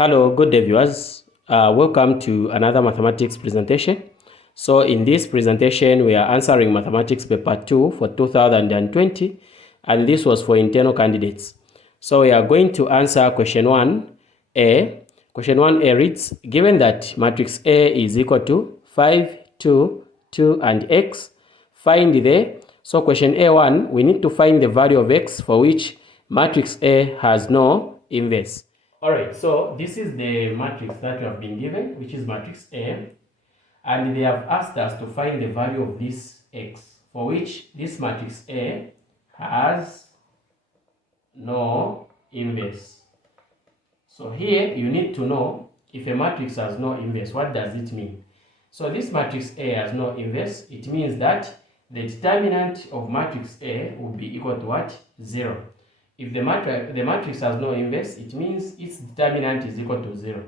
Hello, good day viewers. Welcome to another mathematics presentation. So in this presentation, we are answering mathematics paper 2 for 2020, and this was for internal candidates. So we are going to answer question 1A. Question 1A reads, given that matrix A is equal to 5, 2, 2, and x, find the... So question A1, we need to find the value of x for which matrix A has no inverse. Alright, so this is the matrix that we have been given, which is matrix A, and they have asked us to find the value of this x, for which this matrix A has no inverse. So here you need to know if a matrix has no inverse, what does it mean? So this matrix A has no inverse, it means that the determinant of matrix A will be equal to what? 0. If the matrix has no inverse, it means its determinant is equal to 0.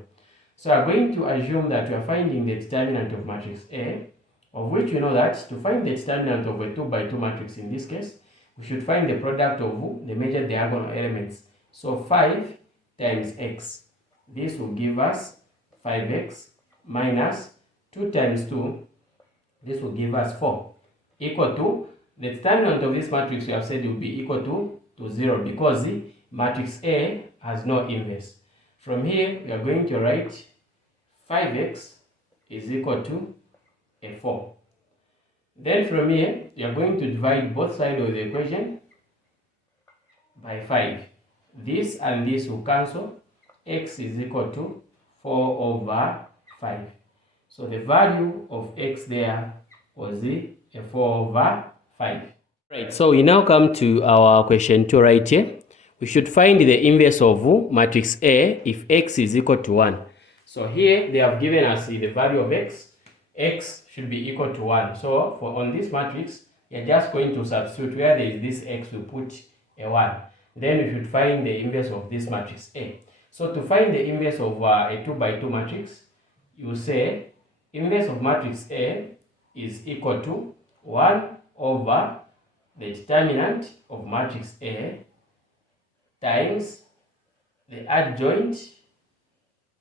So we are going to assume that we are finding the determinant of matrix A, of which we know that to find the determinant of a 2 by 2 matrix in this case, we should find the product of the major diagonal elements. So 5 times x. This will give us 5x minus 2 times 2. This will give us 4. Equal to the determinant of this matrix we have said will be equal to 0 because the matrix A has no inverse. From here, we are going to write 5x is equal to a 4. Then from here, you are going to divide both sides of the equation by 5. This and this will cancel. X is equal to 4 over 5. So the value of x there was a 4 over 5. Right, so we now come to our question 2 right here. We should find the inverse of matrix A if x is equal to 1. So here they have given us the value of x. X should be equal to 1. So on this matrix, we are just going to substitute where there is this x, we put a 1. Then we should find the inverse of this matrix A. So to find the inverse of a 2 by 2 matrix, you say inverse of matrix A is equal to 1 over the determinant of matrix A times the adjoint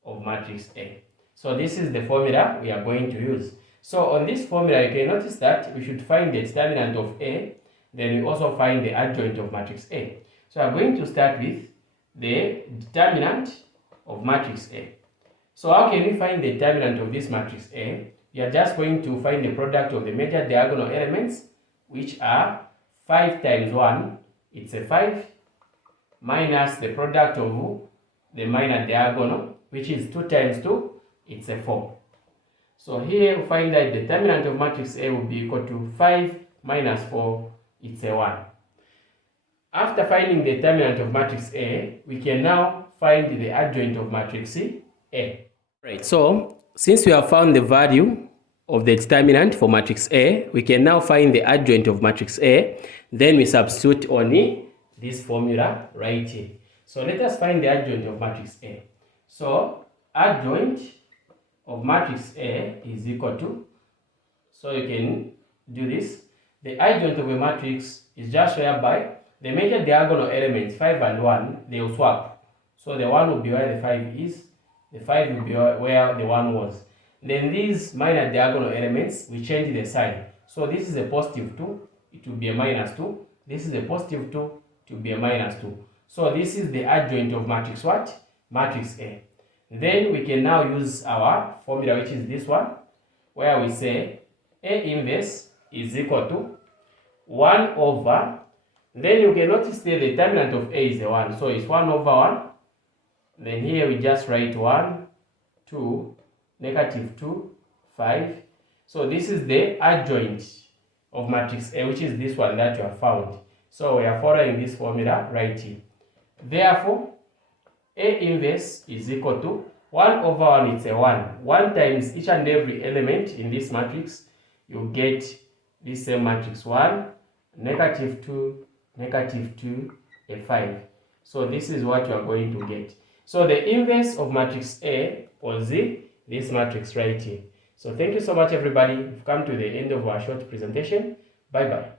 of matrix A. So this is the formula we are going to use. So on this formula, you can notice that we should find the determinant of A, then we also find the adjoint of matrix A. So I'm going to start with the determinant of matrix A. So how can we find the determinant of this matrix A? We are just going to find the product of the major diagonal elements, which are 5 times 1, it's a 5, minus the product of the minor diagonal, which is 2 times 2, it's a 4. So here we find that the determinant of matrix A will be equal to 5 minus 4, it's a 1. After finding the determinant of matrix A, we can now find the adjoint of matrix A. Right, so since we have found the value of the determinant for matrix A, we can now find the adjoint of matrix A. Then we substitute only this formula right here. So let us find the adjoint of matrix A. So adjoint of matrix A is equal to, so you can do this. The adjoint of a matrix is just whereby the major diagonal elements 5 and 1, they will swap. So the 1 will be where the 5 is, the 5 will be where the 1 was. Then these minor diagonal elements, we change the sign. So this is a positive 2, it will be a minus 2. This is a positive 2, it will be a minus 2. So this is the adjoint of matrix what? Matrix A. Then we can now use our formula, which is this one, where we say A inverse is equal to 1 over, then you can notice that the determinant of A is a 1. So it's 1 over 1. Then here we just write 1, 2, negative 2, 5. So this is the adjoint of matrix A, which is this one that you have found. So we are following this formula right here. Therefore, A inverse is equal to 1 over 1, it's a 1. 1 times each and every element in this matrix, you get this same matrix 1, negative 2, negative 2, a 5. So this is what you are going to get. So the inverse of matrix A was this matrix right here. So thank you so much, everybody. We've come to the end of our short presentation. Bye bye.